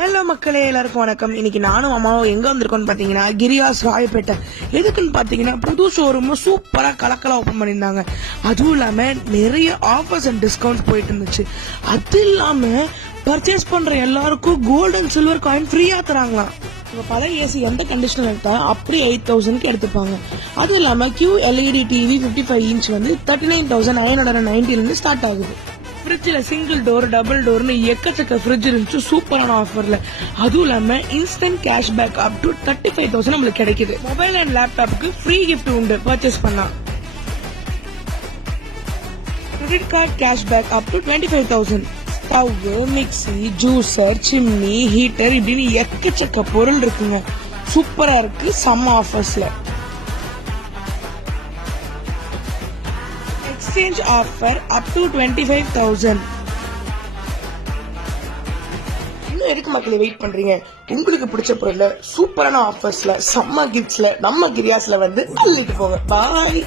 Hello மக்களே, எல்லாருக்கும் வணக்கம். இன்னைக்கு நானும் அம்மாவும் எங்க வந்திருக்கோம்னு பாத்தீங்கன்னா கிரியாஸ் ராயப்பேட்டை. எதுக்குன்னு பாத்தீங்கன்னா புது ஷோரூம் சூப்பரா கலக்கலா ஓபன் பண்ணியிருந்தாங்க. அதுவும் இல்லாம நிறைய ஆஃபர்ஸ் அண்ட் டிஸ்கவுண்ட்ஸ் போயிட்டு இருந்துச்சு. அது இல்லாம பர்ச்சேஸ் பண்ற எல்லாருக்கும் கோல்டு அண்ட் சில்வர் காயின் ஃப்ரீயா தராங்களாம். பழைய ஏசி எந்த கண்டிஷன்ல எடுத்தா அப்படி 8,000க்கு எடுத்துப்பாங்க. அதுவும் இல்லாம QLED டிவி 55 இன்ச் வந்து 39,990 ஸ்டார்ட் ஆகுது. ஃப்ரிட்ஜில் சிங்கிள் டோர் டபுள் டோர்னு எக்கச்சக்க ஃப்ரிட்ஜ் இருந்துச்சு சூப்பரான ஆஃபர்ல. அதுவும் இல்லாம இன்ஸ்டன்ட் கேஷ்பேக் அப் டு 35,000 நம்மளுக்கு கிடைக்குது. மொபைல் அண்ட் லேப்டாப்புக்கு ஃப்ரீ கிஃப்ட் உண்டு பர்ச்சேஸ் பண்ணா. Credit card cashback up to 25,000. Stove, mixie, juicer, chimney, heater இப்படின்னு எக்கச்சக்க பொருள் இருக்குங்க. சூப்பரா இருக்கு சம்ம ஆஃபர்ஸ்ல. Exchange offer up to 25,000. இன்னும் எதுக்கு மக்களே வெயிட் பண்றீங்க? உங்களுக்கு பிடிச்ச பொருள்ல சூப்பரான ஆஃபர்ஸ்ல செம்ம கிஃப்ட்ஸ்ல நம்ம கிரியாஸ்ல வந்து அள்ளிட்டு போங்க. பாய்.